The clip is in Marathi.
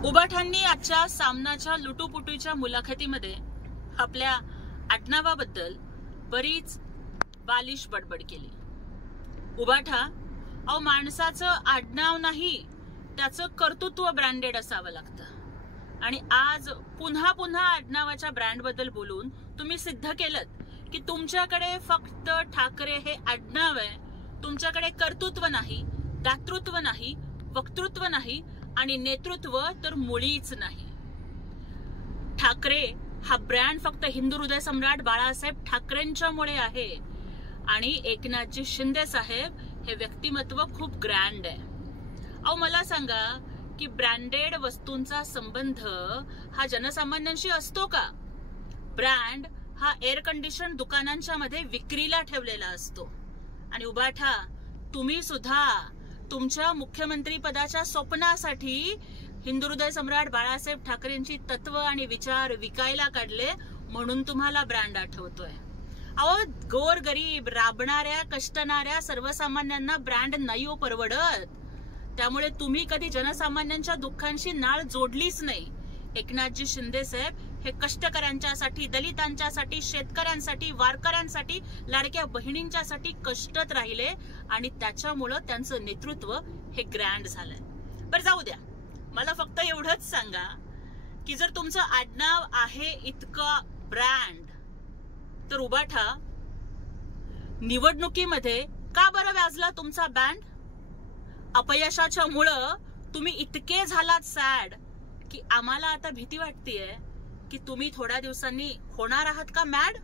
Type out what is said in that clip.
उबाठांनी आजच्या सामनाच्या लुटूपुटूच्या मुलाखतीमध्ये आपल्या आडनावाबद्दल बरीच बालिश बडबड केली। उबाठा माणसाचं आडनाव नाही, त्याचं कर्तृत्व ब्रँडेड असावं लागतं। आणि आज पुन्हा पुन्हा आडनावाच्या ब्रँड बद्दल बोलून तुम्ही सिद्ध केलंत की तुमच्याकडे फक्त ठाकरे हे आडनाव आहे, तुमच्याकडे कर्तृत्व नाही, दातृत्व नाही, वक्तृत्व नाही आणि नेतृत्व तर मुळीच नाही। ठाकरे हा ब्रँड फक्त हिंदू हृदय सम्राट बाळासाहेब ठाकरेंच्यामुळे आहे आणि एकनाथजी शिंदे साहेब हे व्यक्तिमत्व खूप ग्रँड आहे। मला सांगा की ब्रँडेड वस्तूंचा संबंध हा जनसामान्यांशी असतो का? ब्रँड हा एअर कंडिशन दुकानांच्या मध्ये विक्रीला ठेवलेला असतो। आणि उबाठा, तुम्ही सुद्धा तुमच्या मुख्यमंत्री पदाच्या स्वप्नासाठी हिंदू हृदय सम्राट बाळासाहेब ठाकरेंची तत्व आणि विचार विकायला काढले म्हणून तुम्हाला ब्रँड आठवतोय। गोर गरीब राबणाऱ्या कष्टणाऱ्या सर्वसामान्यांना ब्रँड नाही हो परवडत, त्यामुळे तुम्ही कधी जनसामान्यांच्या दुःखांशी नाळ जोडलीच नाही। एकनाथजी शिंदे साहेब हे कष्टकऱ्यांच्यासाठी, दलितांच्यासाठी, शेतकऱ्यांसाठी, वारकऱ्यांसाठी, लाडक्या बहिणींच्यासाठी कष्टत राहिले आणि त्याच्यामुळे त्यांचं नेतृत्व हे ग्रँड झालंय। बरं जाऊ द्या, मला फक्त एवढंच सांगा की जर तुमचं आडनाव आहे इतका ब्रँड, तर उबाठा निवडणुकीमध्ये का बरं व्याजला तुमचा बँड? अपयशाच्या मुळे तुम्ही इतके झालात सॅड की आम्हाला आता भीती वाटतेय की तुम्ही थोड्या दिवसांनी होणार आहात का मॅड?